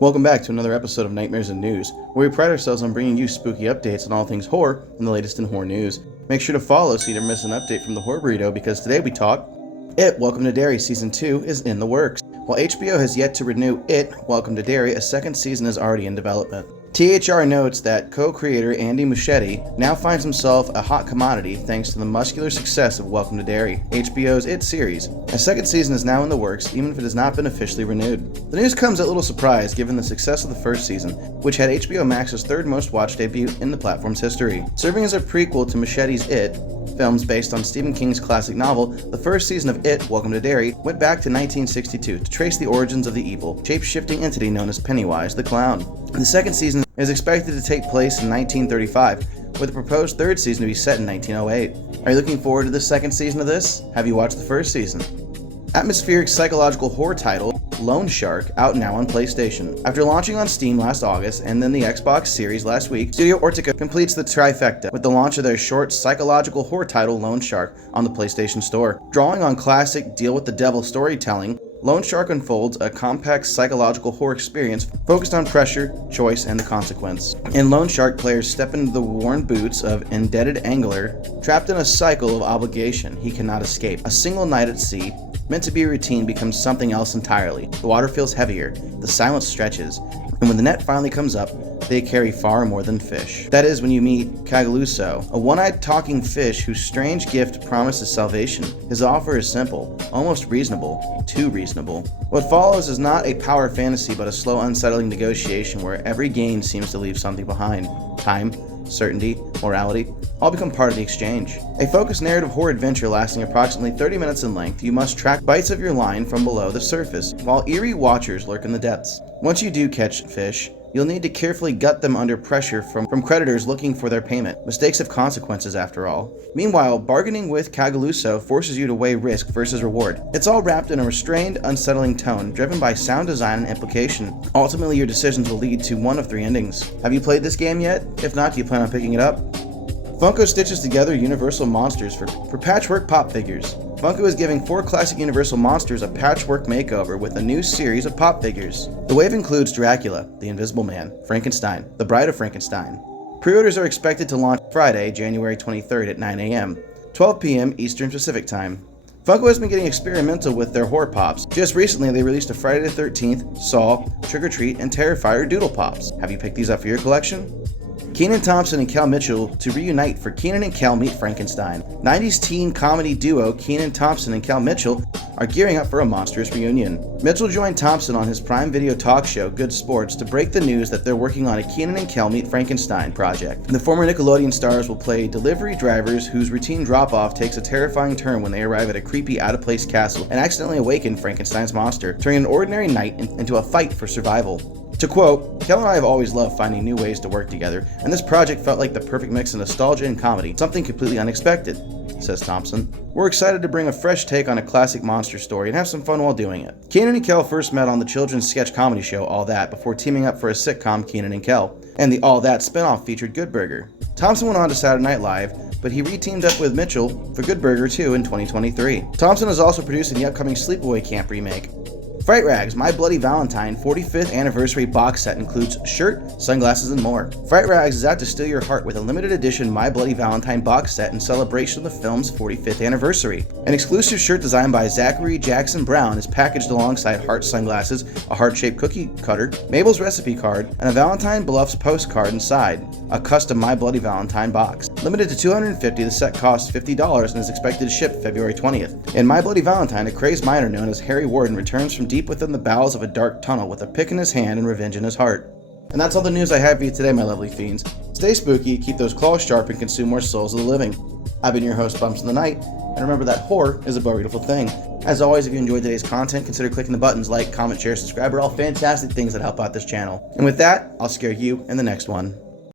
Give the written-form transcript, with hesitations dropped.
Welcome back to another episode of Nightmares and News, where we pride ourselves on bringing you spooky updates on all things horror and the latest in horror news. Make sure to follow so you never miss an update from the Horror Burrito, because today we talk It, Welcome to Derry Season 2 is in the works. While HBO has yet to renew It, Welcome to Derry, a second season is already in development. THR notes that co-creator Andy Muschietti now finds himself a hot commodity thanks to the muscular success of Welcome to Derry, HBO's It series. A second season is now in the works, even if it has not been officially renewed. The news comes at little surprise given the success of the first season, which had HBO Max's third most watched debut in the platform's history. Serving as a prequel to Muschietti's It, films based on Stephen King's classic novel, the first season of It, Welcome to Derry, went back to 1962 to trace the origins of the evil, shape-shifting entity known as Pennywise the Clown. The second season is expected to take place in 1935, with a proposed third season to be set in 1908. Are you looking forward to the second season of this? Have you watched the first season? Atmospheric psychological horror title Loan Shark out now on PlayStation. After launching on Steam last August and then the Xbox Series last week, Studio Ortica completes the trifecta with the launch of their short psychological horror title Loan Shark on the PlayStation Store. Drawing on classic Deal with the Devil storytelling, Loan Shark unfolds a compact psychological horror experience focused on pressure, choice, and the consequence. In Loan Shark, players step into the worn boots of indebted angler, trapped in a cycle of obligation he cannot escape. A single night at sea, meant to be routine, becomes something else entirely. The water feels heavier, the silence stretches, and when the net finally comes up, they carry far more than fish. That is when you meet Cagaluso, a one-eyed talking fish whose strange gift promises salvation. His offer is simple, almost reasonable, too reasonable. What follows is not a power fantasy, but a slow, unsettling negotiation where every gain seems to leave something behind. Time, certainty, morality, all become part of the exchange. A focused narrative horror adventure lasting approximately 30 minutes in length, you must track bites of your line from below the surface, while eerie watchers lurk in the depths. Once you do catch fish, you'll need to carefully gut them under pressure from creditors looking for their payment. Mistakes have consequences, after all. Meanwhile, bargaining with Cagaluso forces you to weigh risk versus reward. It's all wrapped in a restrained, unsettling tone, driven by sound design and implication. Ultimately, your decisions will lead to one of three endings. Have you played this game yet? If not, do you plan on picking it up? Funko stitches together Universal monsters for patchwork pop figures. Funko is giving 4 classic Universal monsters a patchwork makeover with a new series of pop figures. The wave includes Dracula, the Invisible Man, Frankenstein, the Bride of Frankenstein. Pre-orders are expected to launch Friday, January 23rd at 9 a.m., 12 p.m. Eastern Pacific Time. Funko has been getting experimental with their horror pops. Just recently, they released a Friday the 13th, Saw, Trick or Treat, and Terrifier Doodle Pops. Have you picked these up for your collection? Kenan Thompson and Kel Mitchell to reunite for Kenan and Kel Meet Frankenstein. 90s teen comedy duo Kenan Thompson and Kel Mitchell are gearing up for a monstrous reunion. Mitchell joined Thompson on his Prime Video talk show Good Sports to break the news that they're working on a Kenan and Kel Meet Frankenstein project. The former Nickelodeon stars will play delivery drivers whose routine drop-off takes a terrifying turn when they arrive at a creepy, out-of-place castle and accidentally awaken Frankenstein's monster, turning an ordinary night into a fight for survival. To quote, "Kel and I have always loved finding new ways to work together, and this project felt like the perfect mix of nostalgia and comedy, something completely unexpected," says Thompson. "We're excited to bring a fresh take on a classic monster story and have some fun while doing it." Kenan and Kel first met on the children's sketch comedy show All That before teaming up for a sitcom Kenan and Kel, and the All That spinoff featured Good Burger. Thompson went on to Saturday Night Live, but he re-teamed up with Mitchell for Good Burger 2 in 2023. Thompson is also producing the upcoming Sleepaway Camp remake. Fright Rags My Bloody Valentine 45th Anniversary Box Set includes shirt, sunglasses, and more. Fright Rags is out to steal your heart with a limited edition My Bloody Valentine box set in celebration of the film's 45th anniversary. An exclusive shirt designed by Zachary Jackson Brown is packaged alongside heart sunglasses, a heart-shaped cookie cutter, Mabel's recipe card, and a Valentine Bluffs postcard inside a custom My Bloody Valentine box. Limited to 250, the set costs $50 and is expected to ship February 20th. In My Bloody Valentine, a crazed miner known as Harry Warden returns from deep within the bowels of a dark tunnel with a pick in his hand and revenge in his heart. And that's all the news I have for you today, my lovely fiends. Stay spooky, keep those claws sharp, and consume more souls of the living. I've been your host, Bumps in the Night, and remember that horror is a beautiful thing. As always, if you enjoyed today's content, consider clicking the buttons like, comment, share, subscribe, are all fantastic things that help out this channel. And with that, I'll scare you in the next one.